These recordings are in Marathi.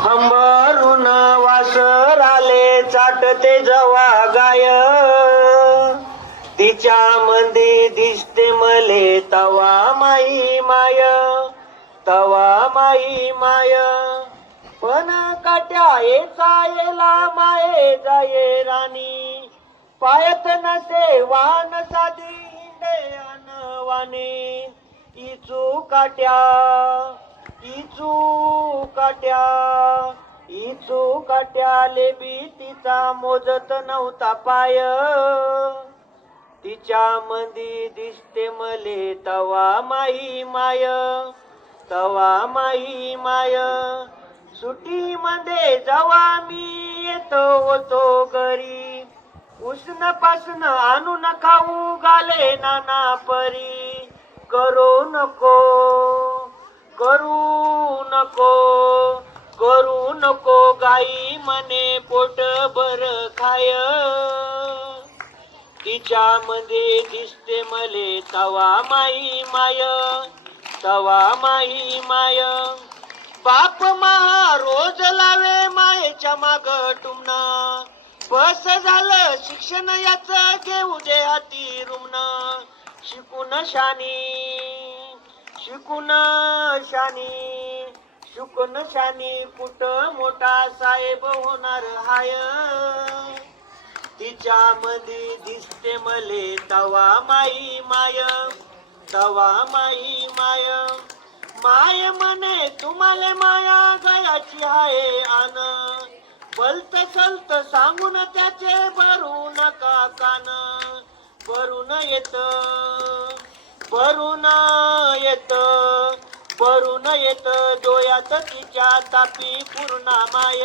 हंबरून वासर आले चाटते जवा गाय, तिच्या मध्ये दिसते मले तवा माई माय, तवा माई माय. पण काट्या येला माये जाये राणी, पायत नसे वान साधी हिंडे अनवाणी. इचू काट्या इचू काट्याले बी तिचा मोजत नव्हता पाय, तिच्या मंदी दिसते मले तवा माई माय, तवा माई माय. सुटी मध्ये जवा मी येतो होतो घरी, उष्ण पासन आणून खाऊ घाले नाना परी. करू नको करू नको गाई म्हणे पोट भर खाय, तिच्या मध्ये दिसते मले तवा माई माय, तवा माई माय. बाप महा रोज लावे मायेच्या माग टुमना, बस झालं शिक्षण याच घेऊ दे हाती रुमन. शिकून शानी कुठ मोठा साहेब होणार हाय, तिच्या मध्ये दिसते मले तवा माई माय, तवा माई माय. माय म्हणे तुम्हाला माया गयाची हाय आन, बलत सलत सांगून त्याचे भरू नका कान. भरून येत डोळ्यात तिच्या तापी पूर्ण माय,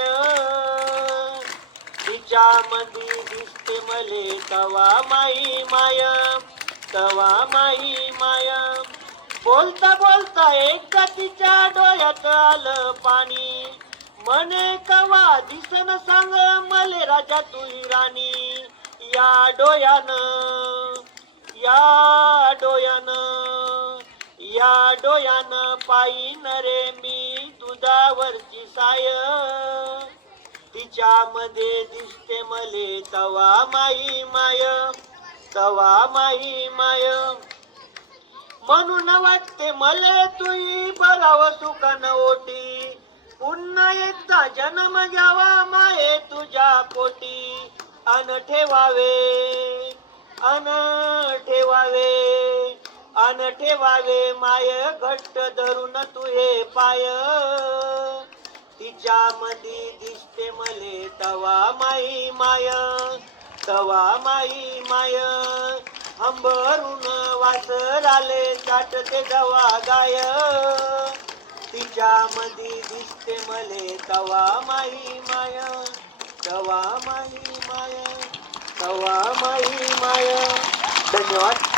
तिच्या मध्ये दिसते मले तवा माई माय, तवा माई माय. बोलता बोलता एकदा तिच्या डोळ्यात आलं पाणी, म्हणे कवा दिसन सांग मले राजा तुही राणी. या डोयानं पायीन रे मी दुधावरची साय, तिच्या मध्ये दिसते मले तवा माई माय, तवा माई माय. म्हणून वाटते मले तुई बराव सुखान ओटी, पुन्हा एकदा जन्म घ्यावा माये तुझ्या पोटी. अन ठेवावे माय घट्ट धरून तुहे पाय, तिच्या मध्ये दिसते मले तवा माई माय, तवा माई माय. हंबरून वासर आले चाटते जवा गाय, तिच्या मध्ये दिसते मले तवा माई माय, तवा माई माय, तवा माई माय. धन्यवाद.